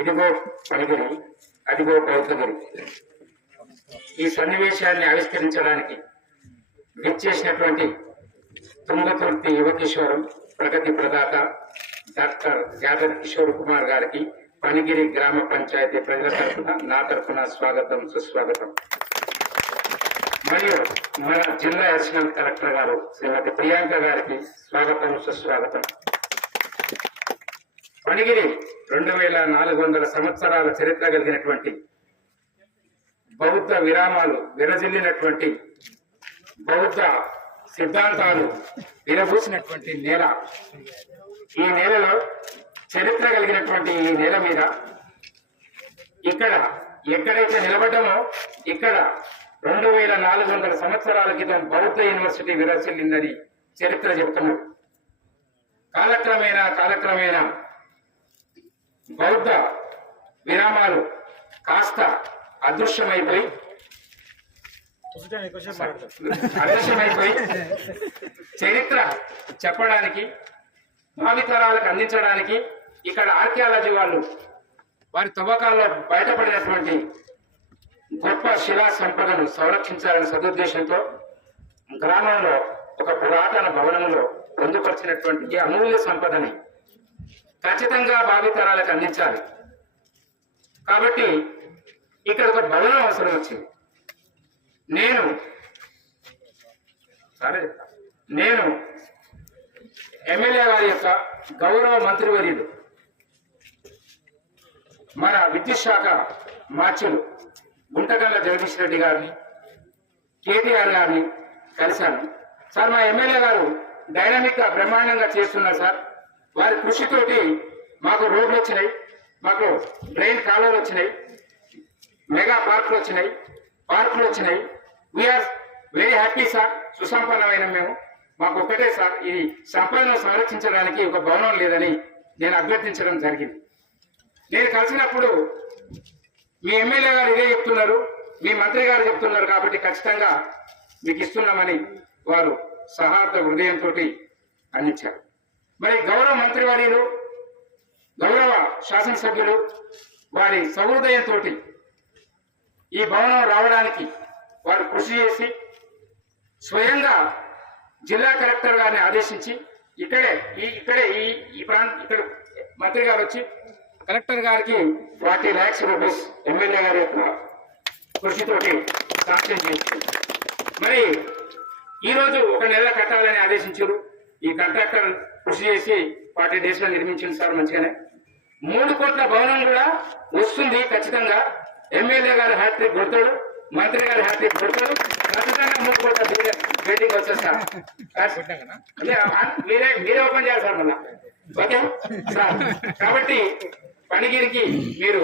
ఇదిగో పనిగిరి, అదిగో బౌద్ధగిరి. ఈ సన్నివేశాన్ని ఆవిష్కరించడానికి విచ్చేసినటువంటి తుంగతుర్తి యువకిషోరం ప్రగతి ప్రదాత డాక్టర్ యాదవ్ కిషోర్ కుమార్ గారికి పనిగిరి గ్రామ పంచాయతీ ప్రజల తరఫున నా తరఫున స్వాగతం, సుస్వాగతం. మరియు మన జిల్లా అడిషనల్ కలెక్టర్ గారు శ్రీమతి ప్రియాంక గారికి స్వాగతం, సుస్వాగతం. పనిగిరి 2400 సంవత్సరాల చరిత్ర కలిగినటువంటి బౌద్ధ విరామాలు విరజిల్లినటువంటి బౌద్ధ సిద్ధాంతాలు విరబూసినటువంటి నేల. ఈ నేలలో చరిత్ర కలిగినటువంటి ఈ నేల మీద ఇక్కడ ఎక్కడైతే నిలబడ్డామో ఇక్కడ 2400 సంవత్సరాల క్రితం బౌద్ధ యూనివర్సిటీ విరచిల్లిందని చరిత్ర చెప్తున్నారు. కాలక్రమేణా బౌద్ధ విరామాలు కాస్త అదృశ్యమైపోయి చరిత్ర చెప్పడానికి భావితరాలకు అందించడానికి ఇక్కడ ఆర్కియాలజీ వాళ్ళు వారి తవ్వకాల్లో బయటపడినటువంటి గొప్ప శిలా సంపదను సంరక్షించాలనే సదుద్దేశంతో గ్రామంలో ఒక పురాతన భవనంలో పొందుపరిచినటువంటి ఈ అమూల్య సంపదని ఖచ్చితంగా భావితరాలకు అందించాలి. కాబట్టి ఇక్కడ ఒక భవనం అవసరం వచ్చింది. నేను ఎమ్మెల్యే గారి యొక్క గౌరవ మంత్రివర్యులు మన విద్యుత్ శాఖ మార్చులు గుంటగల్ల జగదీష్ రెడ్డి గారిని, కేటీఆర్ గారిని కలిశాను. సార్, మా ఎమ్మెల్యే గారు డైనామిక్ గా బ్రహ్మాండంగా చేస్తున్నారు సార్. వారి కృషితోటి మాకు రోడ్లు వచ్చినాయి, మాకు డ్రైన్ కాలువలు వచ్చినాయి, మెగా పార్కులు వచ్చినాయి. We are very happy sir. సుసంపన్నమైన మేము, మాకు ఒక్కటే సార్, ఈ సంపదను సంరక్షించడానికి ఒక భవనం లేదని నేను అభ్యర్థించడం జరిగింది. నేను కలిసినప్పుడు మీ ఎమ్మెల్యే గారు ఇదే చెప్తున్నారు, మీ మంత్రి గారు చెప్తున్నారు, కాబట్టి ఖచ్చితంగా మీకు ఇస్తున్నామని వారు సహార్థ హృదయంతో అందించారు. మరి గౌరవ మంత్రివర్యులు, గౌరవ శాసనసభ్యులు వారి సహృదయంతో ఈ భవనం రావడానికి వారు కృషి చేసి స్వయంగా జిల్లా కలెక్టర్ గారిని ఆదేశించి ఇక్కడ మంత్రి గారు వచ్చి కలెక్టర్ గారికి 40 lakhs రూపీస్ ఎమ్మెల్యే గారి యొక్క కృషితోటి శాంక్షన్ చేయించారు. మరి ఈరోజు 1 నెల కట్టాలని ఆదేశించారు. ఈ కాంట్రాక్టర్ కృషి చేసి 40 days లో నిర్మించింది సార్. మంచిగానే 3 కోట్ల భవనం కూడా వస్తుంది ఖచ్చితంగా. ఎమ్మెల్యే గారు హ్యాట్రిక్ కొడతాడు, మంత్రి గారు హ్యాట్రిక్ కొడతాడు, ఖచ్చితంగా 3 కోట్ల బిల్డింగ్ వచ్చేది సార్. మీరే ఓపెన్ చేయాలి సార్ మళ్ళా. Okay sir. కాబట్టి పనిగిరికి మీరు